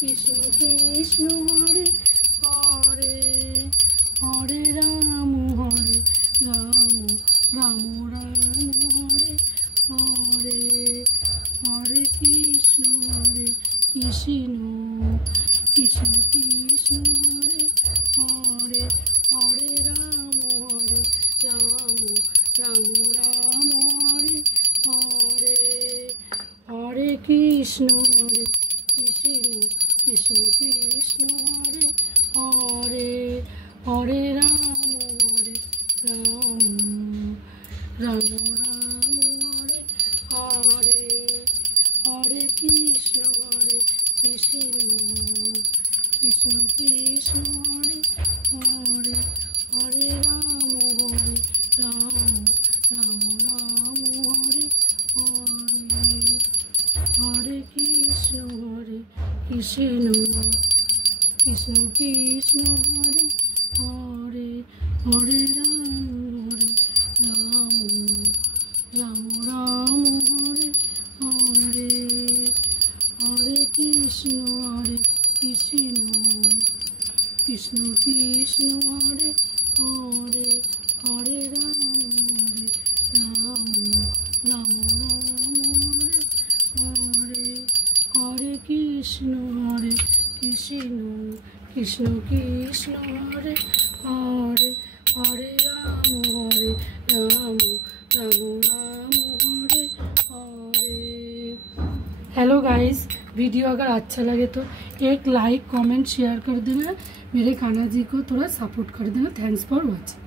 Krishna Krishna Hare Hare Hare Ram Ram Ram Hare Hare Hare Krishna Krishna Krishna Krishna Hare Hare Hare Ram Ram Ram Hare Hare Hare Krishna Krishna Krishna Krishna Hare Hare Hare Ram Ram Ram Hare Hare Hare Krishna Krishna Krishna Krishna Hare Hare Hare Ram Ram Ram Hare Hare Hare Krishna Krishna Krishna Krishna Hare Hare Hare Ram Ram Ram Hare Hare Hare Krishna Krishna Krishna Krishna Hare Hare Hare Ram Ram Hare Hare Hare Krishna Krishna Krishna Krishna Hare Hare Hare Ram Ram Ram Hare Hare. Hello guys, video अगर अच्छा लगे तो एक लाइक कमेंट शेयर कर देना। मेरे कान्हा जी को थोड़ा सपोर्ट कर देना। Thanks for watching.